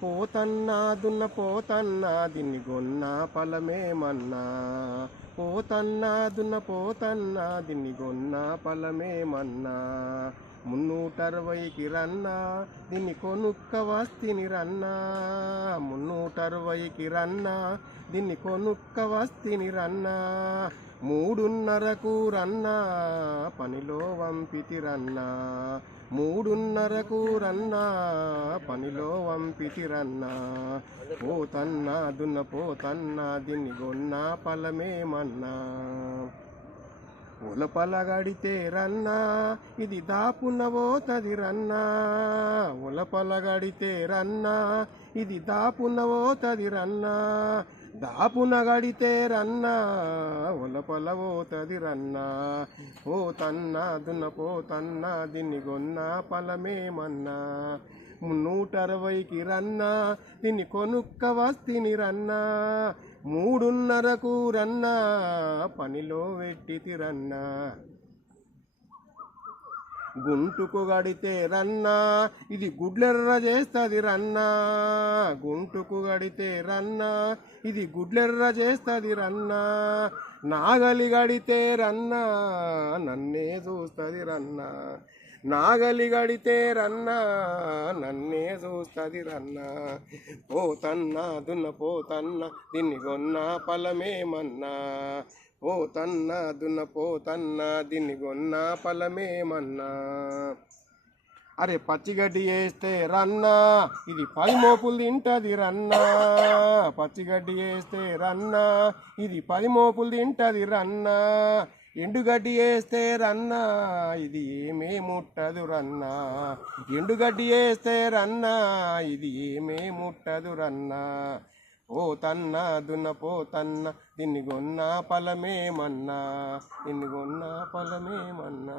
పోతన్నా దున్న పోతన్నా దీన్ని గొన్న ఫలమేమన్నా. పోతన్నా దున్న పోతన్నా దీన్ని గొన్న ఫలమేమన్నా. 360కి రన్నా దీన్ని కొనుక్క వస్తిని రన్నా. 360కి రన్నా దీన్ని కొనుక్క వస్తిని రన్నా. 3:30కు రన్నా పనిలో వంపితి రన్నా. 3:30కు రన్నా పనిలో వంపితి రన్నా. పోతన్నా దున్న పోతన్నా దీన్ని గొన్న ఫలమేమన్నా. ఉలపలగడితే రన్నా ఇది దాపున పోతది రన్నా. ఉలపలగడితే రన్నా ఇది దాపున పోతది రన్నా. దాపున గడితే రన్నా ఉలపల పోతది రన్నా. పోతన్నా దున్న పోతన్నా దీన్ని గొన్న ఫలమేమన్నా. 360కి రన్నా దీన్ని కొనుక్క వస్తిని రన్నా. 3:30కు రన్నా పనిలో పెట్టితి రన్నా. గుంటుకు గడితే రన్నా ఇది గుడ్లెర్ర చేస్తది రన్నా. గుంటుకు గడితే రన్నా ఇది గుడ్లెర్ర చేస్తది రన్నా. నాగలి గడితే రన్నా నన్నే చూస్తది రన్నా. నాగలి గడితే రన్నా నన్నే చూస్తది రన్నా. పోతన్నా దున్న పోతన్నా దీన్ని గొన్న ఫలమేమన్నా. పోతన్నా దున్న పోతన్నా దీన్ని గొన్న ఫలమేమన్నా. అరే పచ్చిగడ్డి వేస్తే రన్నా ఇది 10 మోపులు తింటది రన్నా. పచ్చిగడ్డి వేస్తే రన్నా ఇది 10 మోపులు తింటది రన్నా. ఎండుగడ్డి వేస్తే రన్నా ఇది ఏమే ముట్టదు రన్నా. ఎండుగడ్డి వేస్తే రన్నా ఇది ఏమే ముట్టదు రన్నా. పోతన్నా దున్న పోతన్నా దీన్ని గొన్న ఫలమేమన్నా. దీన్ని గొన్న ఫలమేమన్నా.